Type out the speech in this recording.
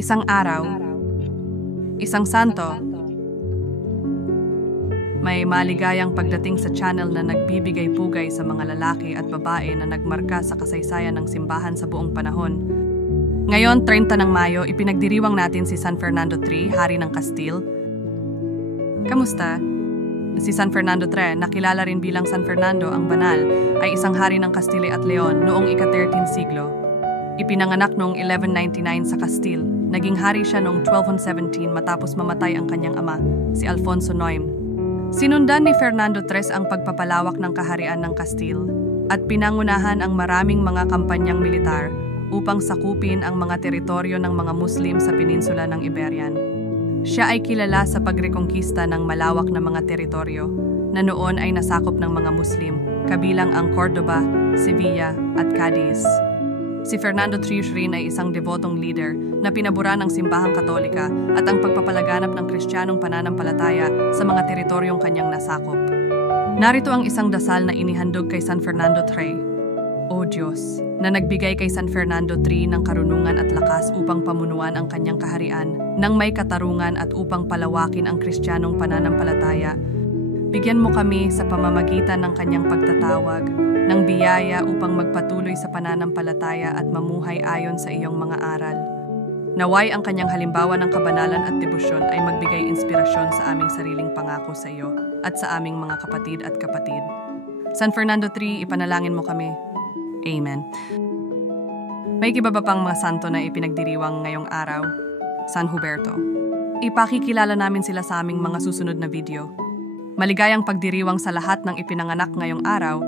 Isang araw, isang santo, may maligayang pagdating sa channel na nagbibigay pugay sa mga lalaki at babae na nagmarka sa kasaysayan ng simbahan sa buong panahon. Ngayon, 30 ng Mayo, ipinagdiriwang natin si San Fernando III, Hari ng Castile. Kamusta? Si San Fernando III, nakilala rin bilang San Fernando ang Banal, ay isang hari ng Castile at Leon noong ika-13 siglo. Ipinanganak noong 1199 sa Castile. Naging hari siya noong 1217 matapos mamatay ang kanyang ama, si Alfonso IX. Sinundan ni Fernando III ang pagpapalawak ng kaharian ng Castile at pinangunahan ang maraming mga kampanyang militar upang sakupin ang mga teritoryo ng mga Muslim sa peninsula ng Iberian. Siya ay kilala sa pagrekongkista ng malawak na mga teritoryo na noon ay nasakop ng mga Muslim, kabilang ang Cordoba, Sevilla at Cadiz. Si Fernando III rin ay isang devotong leader na pinabura ng simbahang Katolika at ang pagpapalaganap ng Kristiyanong pananampalataya sa mga teritoryong kanyang nasakop. Narito ang isang dasal na inihandog kay San Fernando III. O Diyos, na nagbigay kay San Fernando III ng karunungan at lakas upang pamunuan ang kanyang kaharian nang may katarungan at upang palawakin ang Kristiyanong pananampalataya, bigyan mo kami sa pamamagitan ng kanyang pagtatawag ng biyaya upang magpatuloy sa pananampalataya at mamuhay ayon sa iyong mga aral. Naway ang kanyang halimbawa ng kabanalan at debosyon ay magbigay inspirasyon sa aming sariling pangako sa iyo at sa aming mga kapatid at kapatid. San Fernando III, ipanalangin mo kami. Amen. May iba pa pang mga santo na ipinagdiriwang ngayong araw? San Huberto. Ipakikilala namin sila sa aming mga susunod na video. Maligayang pagdiriwang sa lahat ng ipinanganak ngayong araw